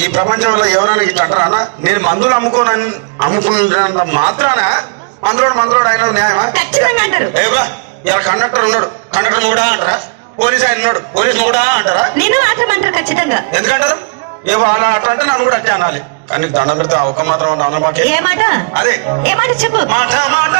ఈ ప్రపంచంలో ఎవరైనా ఇట్లా అంటారా? నేను మందులు అమ్ముకున్నంత మాత్రాన మందులోడు ఆయన న్యాయమా? ఖచ్చితంగా అంటారు. ఏవా ఇలా కండక్టర్ ఉన్నాడు, కండక్టర్ కూడా అంటారా? పోలీస్ ఆయన ఉన్నాడు, పోలీస్ కూడా అంటారా? నేను మాత్రం అంటారు ఖచ్చితంగా. ఎందుకంటారు? ఏవో అలా అట్లా అంటే నన్ను కూడా అట్టే అనాలి. కానీ దండం పెడితే ఒక మాత్రం అన్న మాకే ఏ మాట? అదే ఏ మాట చెప్పు. మాట మాట